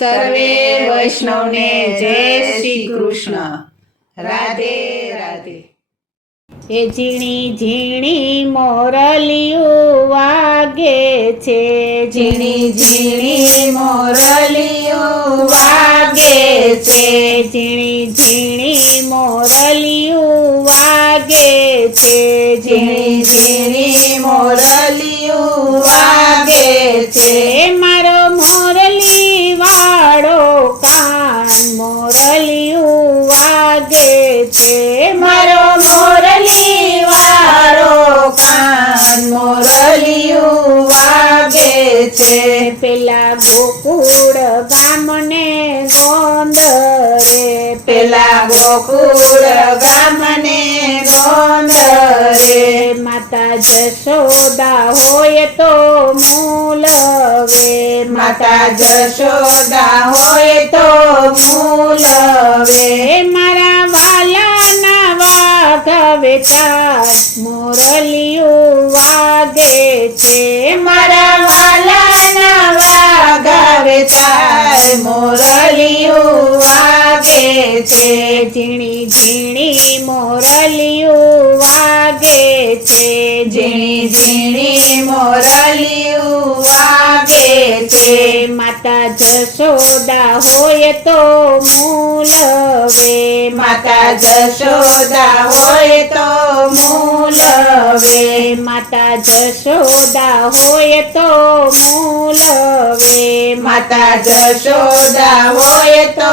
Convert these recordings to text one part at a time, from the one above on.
સર્વે વૈષ્ણવને જય શ્રી કૃષ્ણ. રાધે રાધે. એ ઝીણી ઝીણી મોરલિયું વાગે છે, ઝીણી ઝીણી મોરલિયું વાગે છે, ઝીણી ઝીણી મોરલિયું વાગે છે, ઝીણી ઝીણી મોરલિયું વાગે છે. મારો મોરલી વાળો કાન મોરલિયું વાગે છે, મારો મોરલી વાળો કાન મોરલિયું વાગે છે. પેલા ગોકુળ ગામને ગોંદરે, પેલા ગોકુળ ગામને ગોંદરે, માતા જશોદા હોય તો મૂલવે, માતા જશોદા હોય તો મૂલવે. મારા વાલાના વાઘવે ચાર મોરલિયું વાગે છે, મારા વાલાના વાગાવે ચાર મોરલિયું વાગે છે. ઝીણી ઝીણી મોરલિયું વાગે છે, ઝીણી ઝીણી મોરલિયું વાગે છે. માતા જશોદા હોય તો મૂલવે, માતા જશોદા હોય તો મૂલવે, માતા જશોદા હોય તો મૂલવે, માતા જશોદા હોય તો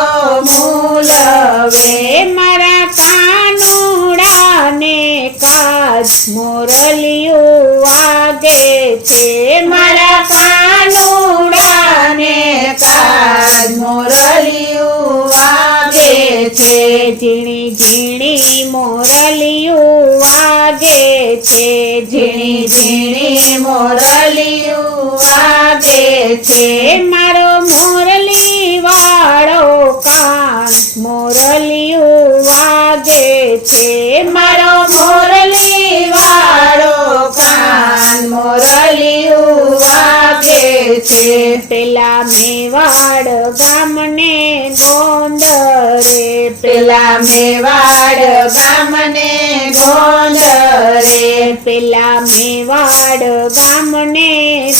મૂલવે. મારા કાનુડાને કાજ મોરલિયું વાગે છે, મારા કાનુડાને કાજ મોરલિયું વાગે છે. ઝીણી ઝીણી મોરલિયું વાગે છે, ઝીણી ઝીણી મોરલિયું વાગે છે. મારો મોરલી વાળો કાન મોરલિયું વાગે છે, મારો મોરલી વાળો કાન મોરલિયું વાગે છે. પેલા મેવાડ ગામને ગોંદરે, પેલા મેવાડ ગામને ગોંદરે, પેલા મેવાડ ગામને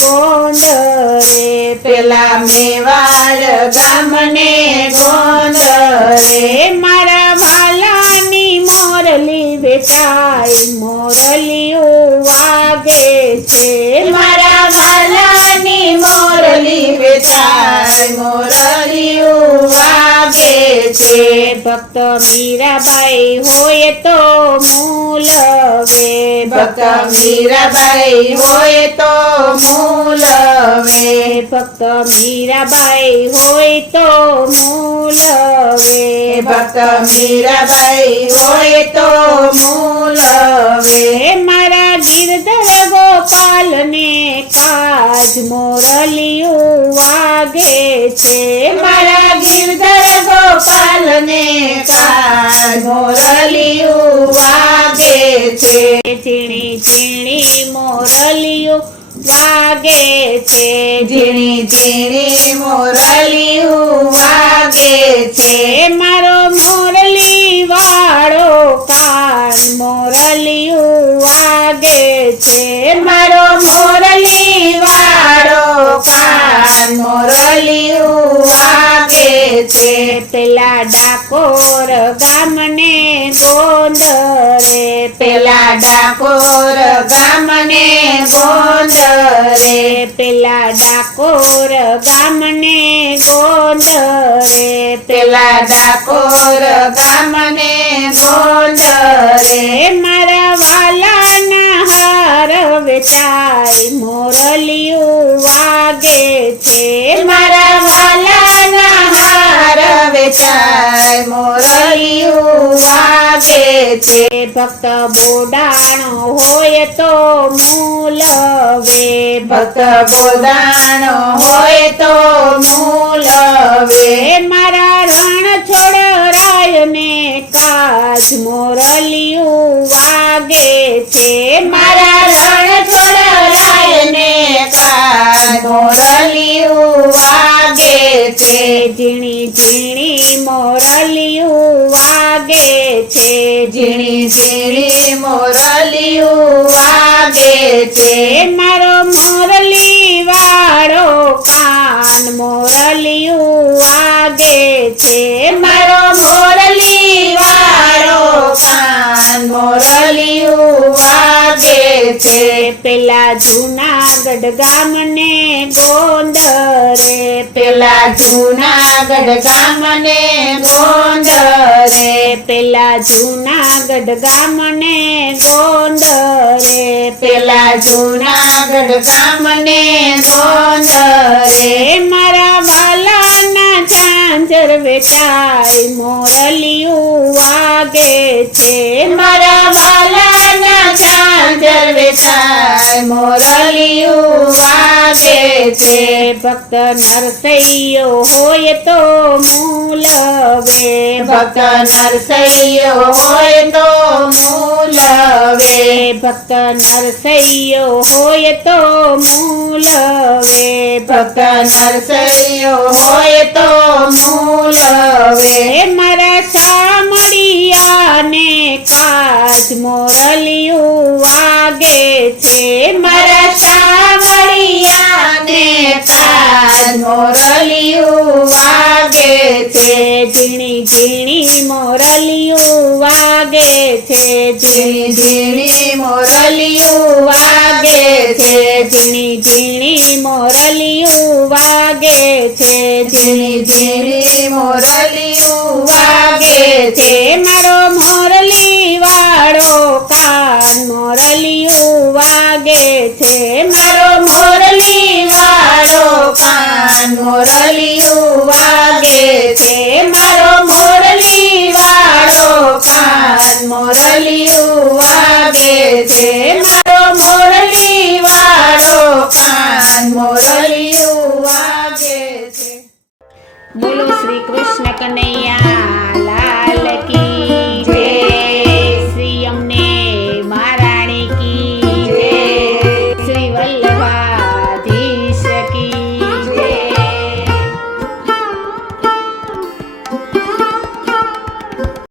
ગોંદરે, પેલા મેવાડ ગામને ગોંદરે, મારા વાલાની મોરલી વેચાય મોરલિયું વાગે છે, મારા વાલાની મોરલી વેચાય મોરલિયું વાગે છે. ભક્ત મીરાબાઈ હોય તો મૂલવે, ભક્ત મીરાબાઈ હોય તો મૂલવે, ભક્ત મીરાબાઈ હોય તો મૂલવે, ભક્ત મીરાબાઈ હોય તો મૂલવે. મારા ગિરધર ગોપાલને કાજ મોરલિયું વાગે છે, મારા ગિરધર ગોપાલને કાજ મોરલિયું વાગે છે. ઝીણી ઝીણી મોરલિયું વાગે છે, ઝીણી ઝીણી મોરલિયું વાગે છે. મારો મોરલી વાળો કાન મોરલિયું વાગે છે, મારો મોરલી વાળો કાન મોરલિયું વાગે છે. પેલા ડાકોર ગામને ગોંદરે, પેલા ડાકોર ગામને ગોંદરે, પેલા ડાકોર ગામને ગોંદરે, પેલા ડાકોર ગામને ગોંદરે, મારા વાલાના હાર વેચાય મોરલિયું વાગે છે, મારા વાલાના હાર વેચાય મોરલિયું વાગે છે. ભક્ત બોડાણો હોય તો મૂલવે, ભક્ત બોદાણો હોય તો મૂલવે, મારા રણ છોડ રાયને કાજ મોરલિયું વાગે છે, મારા રણ છોડ રાયને કાજ મોરલિયું વાગે છે. છે ઝીણી ઝીણી મોરલિયું વાગે છે ઝીણી ઝીણી મોરલિયું વાગે છે મારો મોરલી વાળો કાન મોરલિયું વાગે છે મારો મોરલી વાળો કાન મોરલિયું વાગે છે પેલા જૂનાગઢ ગામને ગોંદરે પેલા જૂનાગઢ ગામને ગોંદરે પેલા જૂનાગઢ ગામને ગોંદરે પેલા જૂનાગઢ ગામને ગોંદરે મારા વાલાના ઝાંઝર વેચાય મોરલિયું વાગે છે મારા વાલાના ઝાંઝર વેચાય મોરલિયું વાગે છે ભક્ત નરસૈયો હોય તો મૂલવે ભક્ત નરસૈયો હોય તો મૂલવે ભક્ત નરસૈયો હોય તો મૂલવે ભક્ત નરસૈયો હોય તો મૂલવે મારા સામડિયાને કાજ મોરલિયું વાગે છે મારા સાવરિયાને કાજ મોરલિયું વાગે છે ઝીણી ઝીણી મોરલિયું વાગે છે ઝીણી ઝીણી મોરલિયું વાગે છે ઝીણી ઝીણી મોરલિયું વાગે છે ઝીણી ઝીણી મોરલિયું